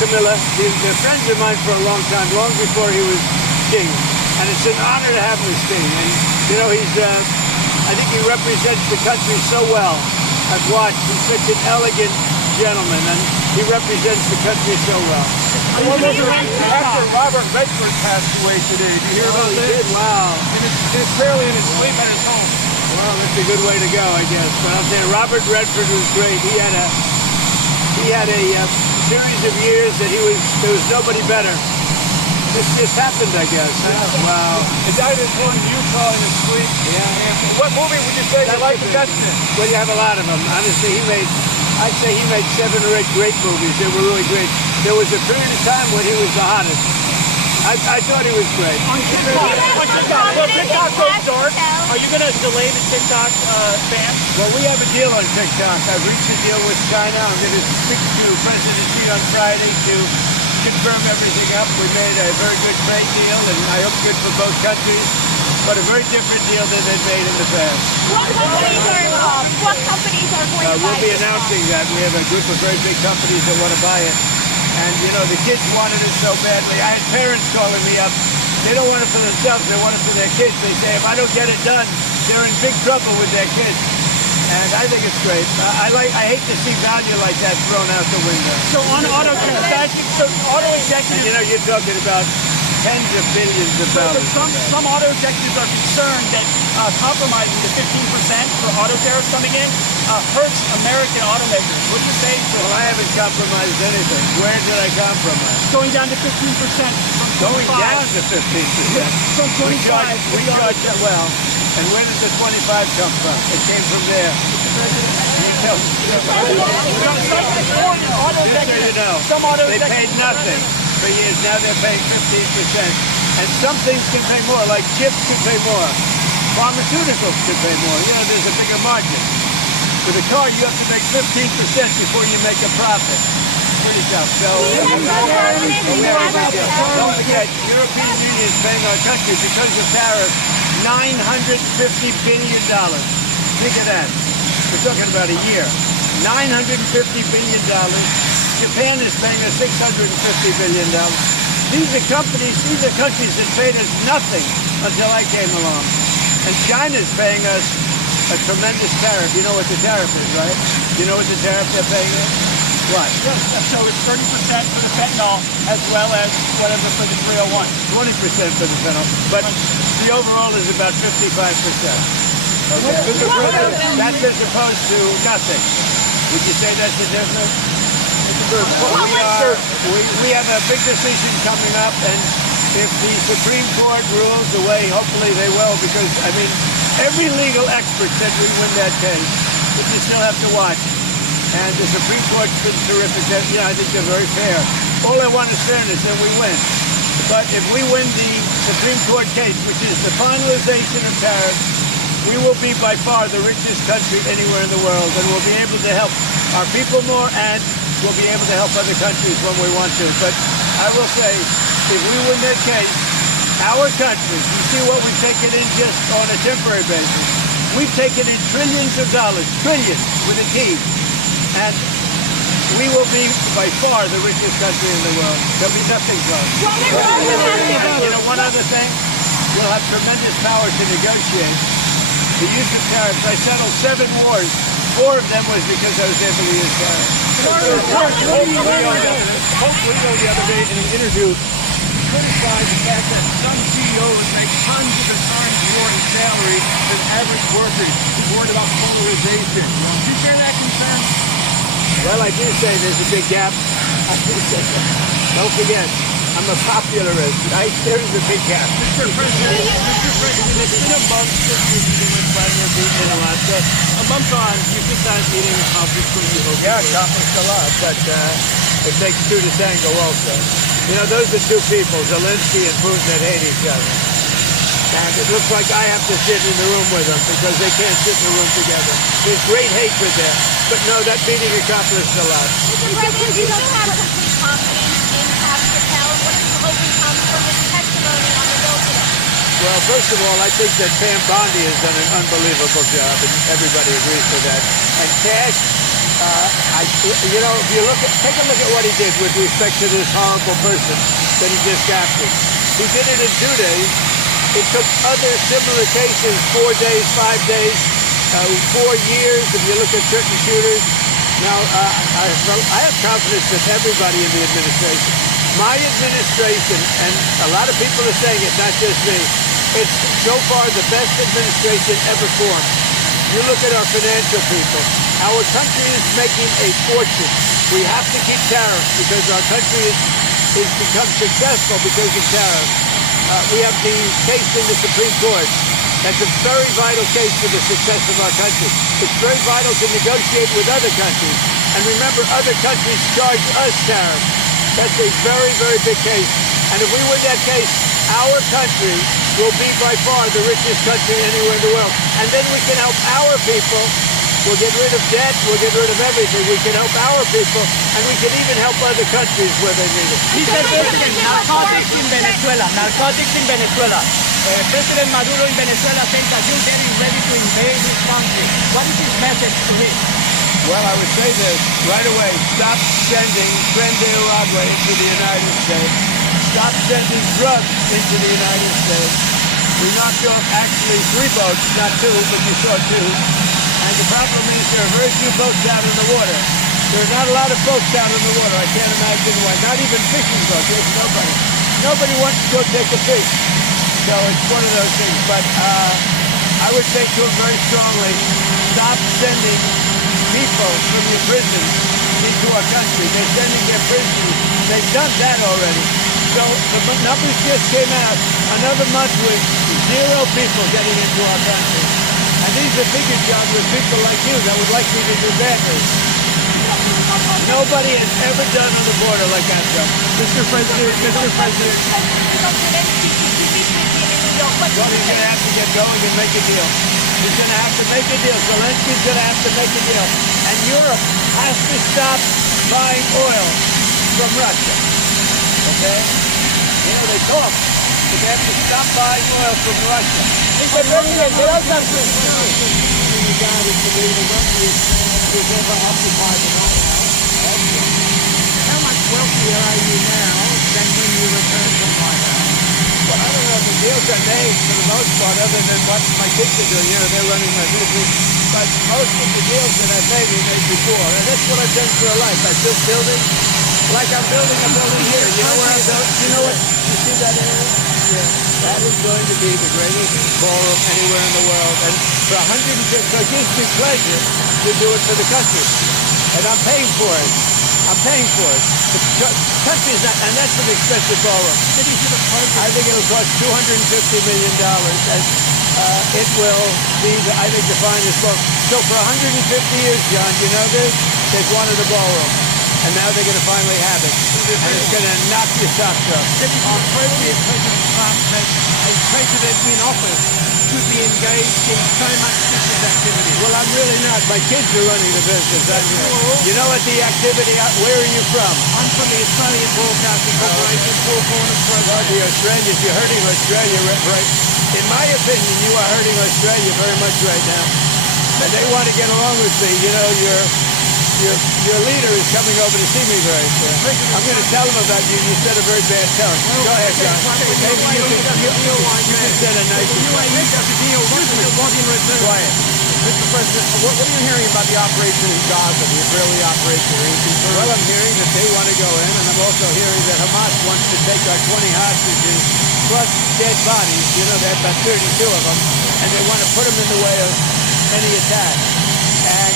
Camilla. They're friends of mine for a long time, long before he was king. And it's an honor to have him as king. And, you know, I think he represents the country so well. I've watched. He's such an elegant gentleman, and he represents the country so well. After Robert Redford passed away today, did you hear about He this? did? Wow. Apparently in his sleep at his home. Well, that's a good way to go, I guess. But I'll say Robert Redford was great. He had a series of years that there was nobody better. This just happened, I guess. Wow. He died in Utah in his sleep. Yeah. What movie would you say you like the best in? Well, you have a lot of them. Honestly, I'd say he made 7 or 8 great movies. They were really great. There was a period of time when he was the hottest. I thought he was great. On TikTok, well, TikTok goes dark. Are you going to delay the TikTok ban? Well, we have a deal on TikTok. I've reached a deal with China. I'm going to speak to President Xi on Friday to confirm everything up. We made a very good trade deal, and I hope good for both countries, but a very different deal than they've made in the past. What companies are involved? What companies are going to buy We'll be this announcing that. We have a group of very big companies that want to buy it. And, you know, the kids wanted it so badly. I had parents calling me up. They don't want it for themselves. They want it for their kids. They say, if I don't get it done, they're in big trouble with their kids. And I think it's great. I hate to see value like that thrown out the window. So on auto executives, You know, you're talking about tens of billions of dollars. some auto executives are concerned that compromising the 15% for auto tariffs coming in hurts American automakers. What do you say? Well, I haven't compromised anything. Where did I compromise? Going down to 15% from 25. Going down to 15%. From 25. We charge that well. And where did the 25 come from? It came from there. Some auto They paid nothing for years. Now they're paying 15%. And some things can pay more, like chips can pay more. Pharmaceuticals can pay more. You know, there's a bigger margin. With a car, you have to make 15% before you make a profit. Pretty tough. So, don't forget, European Union is paying our country because of tariffs $950 billion. Think of that. We're talking about a year. $950 billion. Japan is paying us $650 billion. These are countries that paid us nothing until I came along. And China's paying us a tremendous tariff. You know what the tariff is, right? You know what the tariff they're paying us? What? So it's 30% for the fentanyl as well as whatever for the 301. 20% for the fentanyl. But the overall is about 55%. Okay. That's as opposed to nothing. Would you say that's the difference? We have a big decision coming up, and if the Supreme Court rules the way, hopefully they will, because, I mean, every legal expert said we win that case, but you still have to watch. And the Supreme Court's been terrific. I think they're very fair. All I want is fairness, and we win. But if we win the Supreme Court case, which is the finalization of tariffs, we will be by far the richest country anywhere in the world, and we'll be able to help our people more, and we'll be able to help other countries when we want to. But I will say, if we win that case, our country, you see what we've taken in just on a temporary basis. We've taken in trillions of dollars, trillions with a T, and we will be by far the richest country in the world. There'll be nothing close. You know, one other thing, we'll have tremendous power to negotiate. The use of tariffs. I settled 7 wars. 4 of them was because I was able to use tariffs. Hope Leo the other day in an interview criticized the fact that some CEOs make tons of times more in salary than average workers. He's worried about polarization. Do you share that concern? Well, I do say there's a big gap. I do say that. Don't forget, I'm a popularist. There is a big gap. Mr. President, it's been a month since you're meeting with Vladimir Putin in Alaska. A month on, you think that meeting accomplished what you hoped? Yeah, accomplished a lot, but it takes 2 to tango also. You know, those are 2 people, Zelensky and Putin, that hate each other. And it looks like I have to sit in the room with them because they can't sit in the room together. There's great hatred there. But no, that meeting accomplished a lot. Mr. President, you don't have complete confidence in Pastor Pell. What is the hope and comes from his testimony on the bill today? Well, first of all, I think that Pam Bondi has done an unbelievable job, and everybody agrees with that. And Cash If you take a look at what he did with respect to this horrible person that he just captured. He did it in 2 days. It took other similar cases 4 days, 5 days, 4 years. If you look at certain shooters. Now, I have confidence in everybody in the administration. My administration, and a lot of people are saying it, not just me, it's so far the best administration ever formed. You look at our financial people. Our country is making a fortune. We have to keep tariffs because our country is become successful because of tariffs. We have the case in the Supreme Court. That's a very vital case for the success of our country. It's very vital to negotiate with other countries. And remember, other countries charge us tariffs. That's a very, very big case. And if we win that case, our country will be by far the richest country anywhere in the world. And then we can help our people. We'll get rid of debt. We'll get rid of everything. We can help our people. And we can even help other countries where they need it. Mr. President, narcotics in Venezuela. Narcotics in Venezuela. President Maduro in Venezuela thinks that you're getting ready to invade his country. What is his message to him? Well, I would say this right away. Stop sending Agua into the United States. Stop sending drugs into the United States. We knocked off actually 3 boats, not 2, but you saw 2. And the problem is there are very few boats out in the water. There are not a lot of boats out in the water. I can't imagine why. Not even fishing boats. There's nobody. Nobody wants to go take a fish. So it's one of those things. But I would say to him very strongly, stop sending people from your prisons into our country. They're sending their prisoners. They've done that already. So the numbers just came out. Another month with 0 people getting into our country. And these are bigger jobs with people like you that would like me to do bad news. Nobody has ever done on the border like I've done. Mr. President. Well, he's going to have to get going and make a deal. He's going to have to make a deal. Zelensky's going to have to make a deal. And Europe has to stop buying oil from Russia. Okay? They talk, but they have to stop buying oil from Russia. Mr. President, there are some How much wealthier are you now than when you returned from White House? Well, I don't know if the deals are made for the most part, other than what my kids are doing. They're running my business. But most of the deals that I've made, we made before. And that's what I've done for a life. I built buildings like I'm building a building here. You know where I'm building? You know what? You see that area? Yeah. That is going to be the greatest ballroom anywhere in the world. And for 150, so it gives me pleasure to do it for the country. And I'm paying for it. I'm paying for it. The country is not, and that's an expensive ballroom. I think it will cost $250 million, and it will be, I think, the finest ballroom. So for 150 years, John, you know this? They've wanted a ballroom, and now they're going to finally have it, and it's going to knock your socks off. President Trump that a president in office should be engaged in so much business activity. Well, I'm really not. My kids are running the business. You know what the activity, where are you from? I'm from the Australian Broadcasting Corporation, Four Corners Program. Well, the Australians, you're hurting Australia, right? In my opinion, you are hurting Australia very much right now. And they want to get along with me. You know, your leader is coming over to see me very soon. I'm going to tell him about you. You said a very bad tone. Go ahead, John. Maybe you can send a nice quiet. Mr. President, what are you hearing about the operation in Gaza, the Israeli operation? Are you concerned? Well, I'm hearing that they want to go in, and I'm also hearing that Hamas wants to take our 20 hostages plus dead bodies. You know, they have about 32 of them, and they want to put them in the way of any attack. And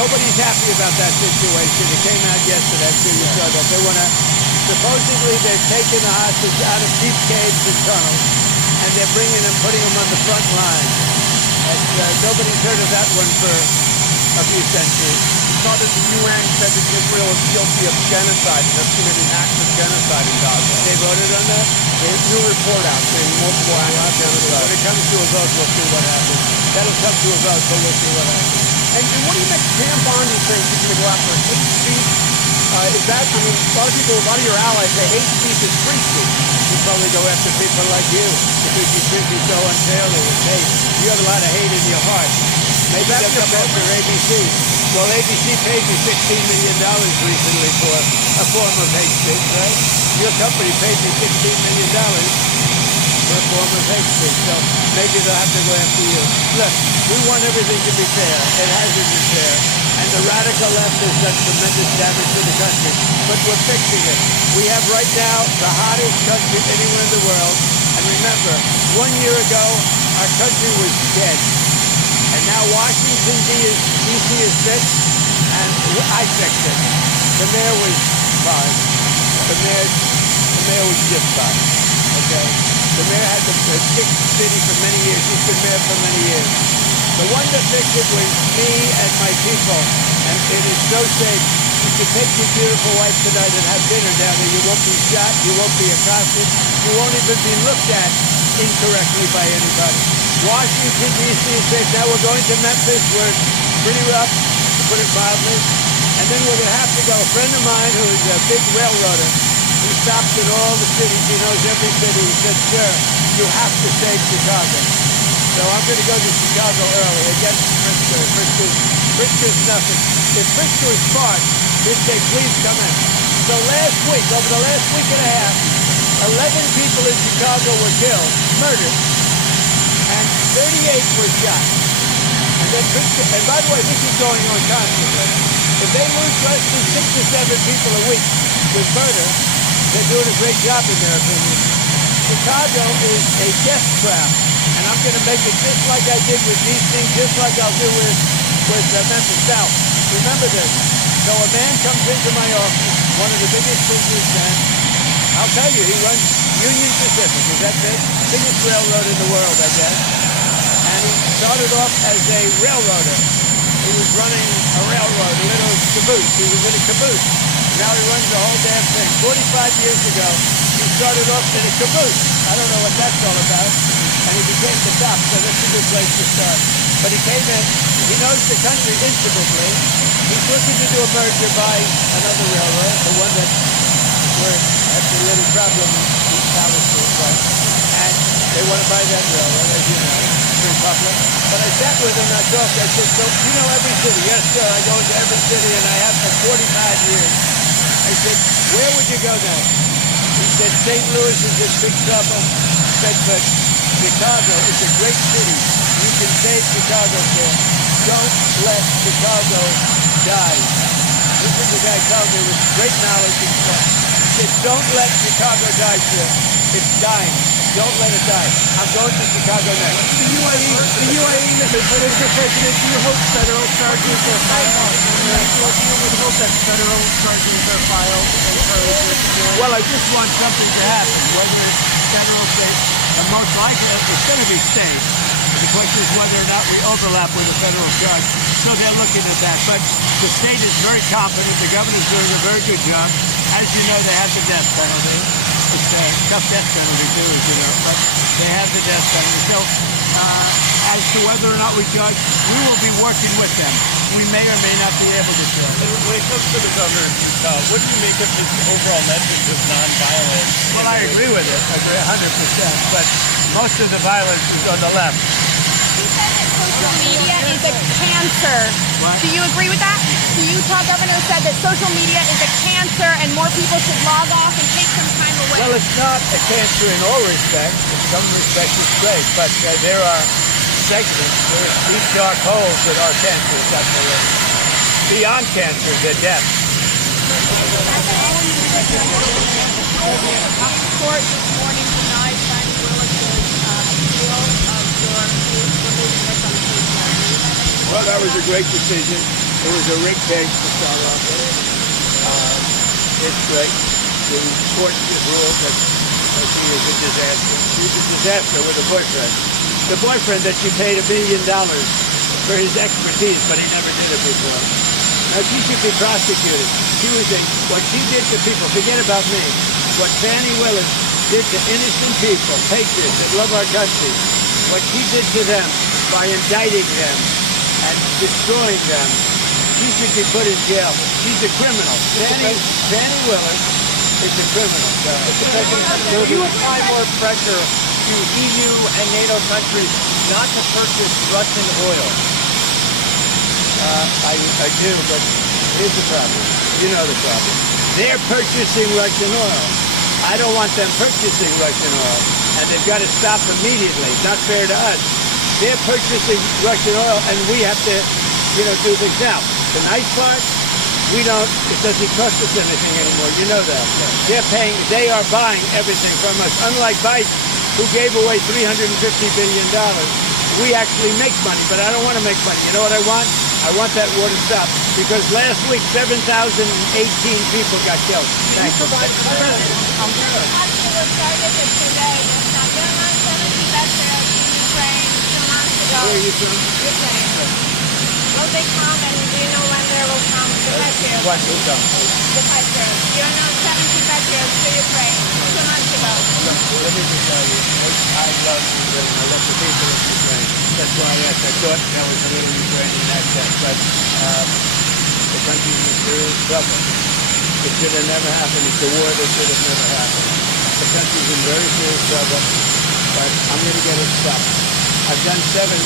nobody's happy about that situation. It came out yesterday, I'm sure you saw that. They want to, supposedly they've taken the hostages out of deep caves and tunnels, and they're bringing them, putting them on the front line. Nobody's heard of that one for a few centuries. We saw that the UN said that Israel is guilty of genocide, and has committed an act of genocide in Gaza. They voted on that? There's a new report out saying multiple acts of genocide. When it comes to a vote, we'll see what happens. That'll come to a vote, so we'll see what happens. And what do you make Pam Bondi saying she's going to go after a hate speech? Is that, I mean, a lot of your allies say hate speech is free speech. You probably go after people like you because you treat me so unfairly with hate. You have a lot of hate in your heart. Maybe they'll come after ABC. Well, ABC paid me $16 million recently for a form of hate speech, right? Your company paid me $16 million for a form of hate speech, so maybe they'll have to go after you. Look, we want everything to be fair. It hasn't been fair. And the radical left has done tremendous damage to the country. But we're fixing it. We have right now the hottest country anywhere in the world. And remember, 1 year ago, our country was dead. And now Washington, D.C. is fixed, and I fixed it. The mayor was fine. The mayor was just fine. Okay? The mayor had the fixed city for many years. He's been mayor for many years. The one that fixed it was me and my people. And it is so safe. You can take your beautiful wife tonight and have dinner down there. You won't be shot. You won't be accosted. You won't even be looked at incorrectly by anybody. Washington, D.C. is safe. Now we're going to Memphis. We're pretty rough, to put it mildly. And then we're going to have to go. A friend of mine who is a big railroader, he stops in all the cities. He knows every city. He said, sir, you have to save Chicago. So I'm going to go to Chicago early against Frisco. Frisco's nothing. If Frisco is smart, he'd say, please come in. So last week, over the last week and a half, 11 people in Chicago were killed, murdered, and 38 were shot. And then Frisco, and by the way, this is going on constantly. If they lose less than 6 or 7 people a week with murder, they're doing a great job in their opinion. Chicago is a death trap. And I'm going to make it just like I did with D.C., just like I'll do with Memphis South. Remember this. So a man comes into my office, one of the biggest businessmen. I'll tell you, he runs Union Pacific. Is that big? Biggest railroad in the world, I guess. And he started off as a railroader. He was running a railroad, a little caboose. He was in a caboose. Now he runs the whole damn thing. 45 years ago, he started off in a caboose. I don't know what that's all about. And he became the top, so that's a good place to start. But he came in, he knows the country intimately. He's looking to do a merger by another railroad, the one that has a little problem in East Palestine, right? And they want to buy that railroad, as you know, pretty popular. But I sat with him and I talked, I said, so you know every city? Yes, sir, I go to every city and I have for 45 years. I said, where would you go next? He said, St. Louis is in big trouble. I said, but Chicago is a great city. You can save Chicago, sir. Don't let Chicago die. This is the guy telling me with great knowledge and stuff. He said, don't let Chicago die, sir. It's dying. Don't let it die. I'm going to Chicago next. The UAE, Mr. President, do you hope federal charges are filed? Do you hope that federal charges are filed? Well, I just want something to happen, whether it's federal, state, and most likely it's going to be state. The question is whether or not we overlap with a federal judge. So they're looking at that. But the state is very competent. The governor's doing a very good job. As you know, they have the death penalty. It's a tough death penalty, too, as you know. But they have the death penalty. So as to whether or not we judge, we will be working with them. We may or may not be able to judge. When it comes to the governor of Utah, what do you make of his overall message of nonviolence? Well, I agree with it. I agree 100%. But most of the violence is on the left. He said that social media is a cancer. What? Do you agree with that? The Utah governor said that social media is a cancer and more people should log off and take some time away. Well, it's not a cancer in all respects. In some respects, it's great. But there are segments, there are these dark holes that are cancers, definitely. Beyond cancer, they're death. Court this morning denied Fannie Willis's appeal of your removing her from the case. Well, that was a great decision. It was a rigged case to start off with. It's great. The court ruled that she was a disaster. She was a disaster with a boyfriend. The boyfriend that she paid $1 million for his expertise, but he never did it before. Now, she should be prosecuted. What she did to people, forget about me, what Fannie Willis did to innocent people, patriots that love our country, what she did to them by indicting them and destroying them, she should be put in jail. She's a criminal. Fannie Willis is a criminal. Will you apply more pressure to EU and NATO countries not to purchase Russian oil? I do, but here's the problem. You know the problem. They're purchasing Russian oil. I don't want them purchasing Russian oil, and they've got to stop immediately. It's not fair to us. They're purchasing Russian oil, and we have to, do things. Now, the nice part, it doesn't cost us anything anymore. You know that. They are buying everything from us. Unlike Biden, who gave away $350 billion. We actually make money, but I don't want to make money. You know what I want? I want that war to stop. Because last week, 7,018 people got killed. Thank you. Where are you from? Will they come, and do you know when there will come the patriots? What will come? The patriots. You know 70 patriots to Ukraine 2 months ago. Look, let me just tell you, I love Ukraine. I love the people of Ukraine. That's why I thought there was a little Ukrainian accent. But the country's in serious trouble. It should have never happened. It's a war that should have never happened. The country's in very serious trouble, but I'm going to get it stopped. I've done seven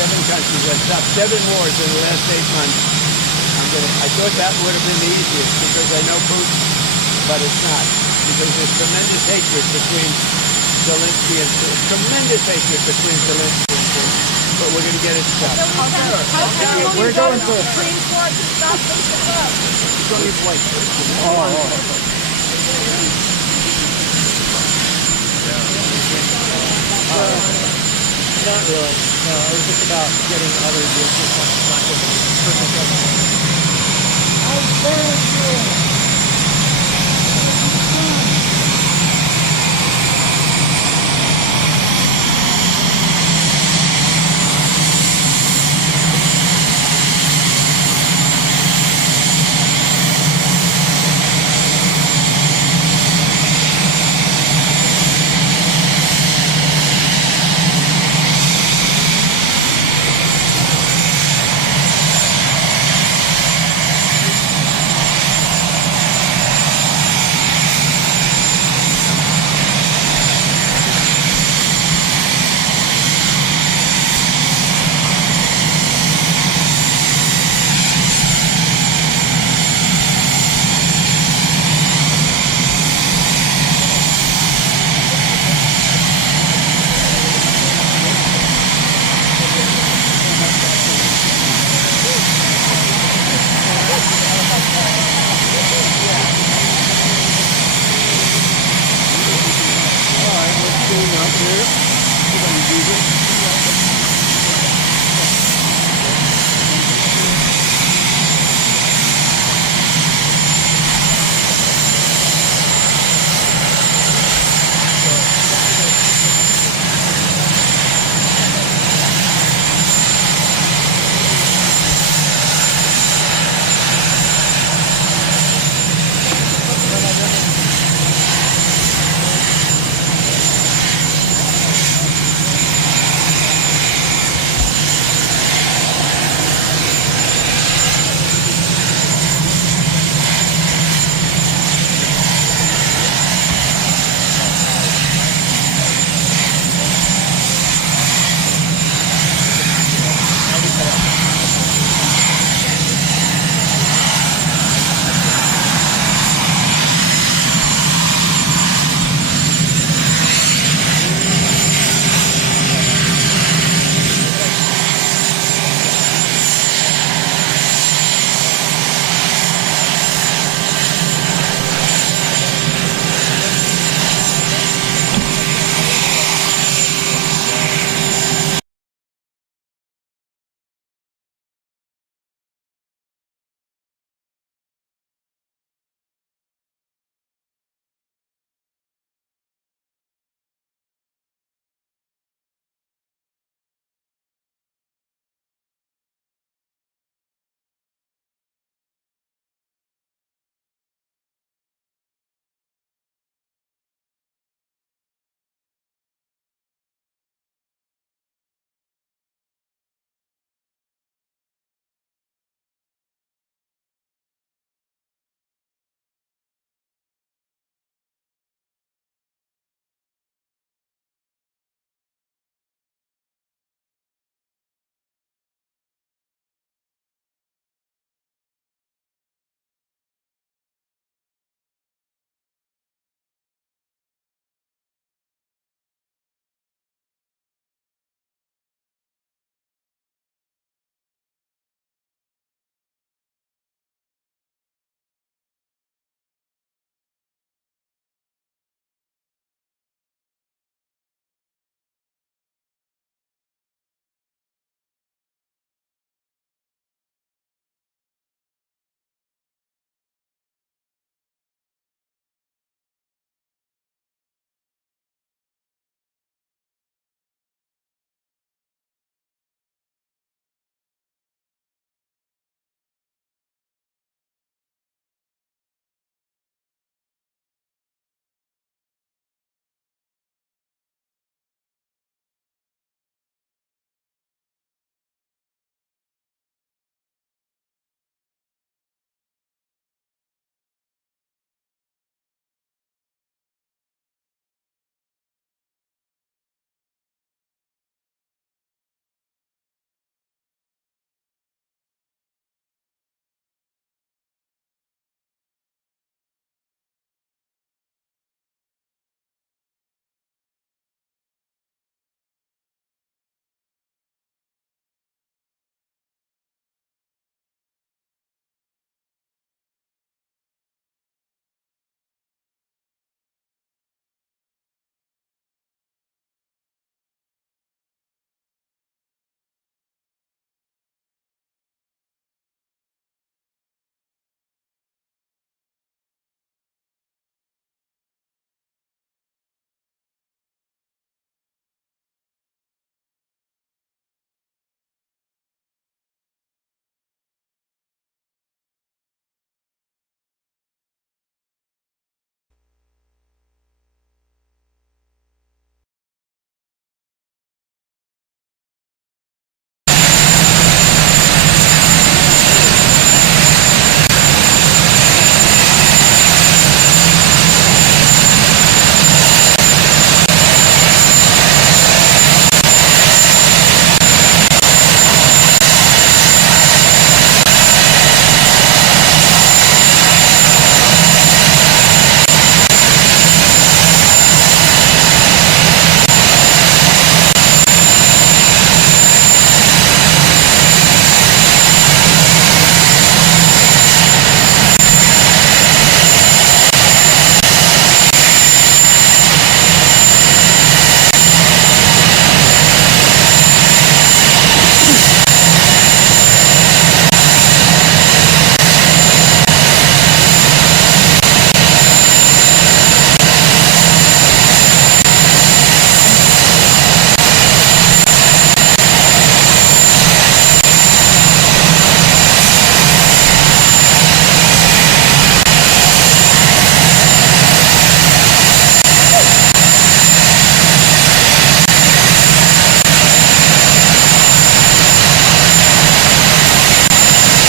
countries. I've stopped 7 wars in the last 8 months. I thought that would have been the easiest because I know Putin, but it's not. Because there's tremendous hatred between Zelensky and Putin. Tremendous hatred between Zelensky and Putin. But we're going to get it stopped. We're going to the Supreme Court to stop this war. Not really. No, it was just about getting others to not just personal. I'm very sure.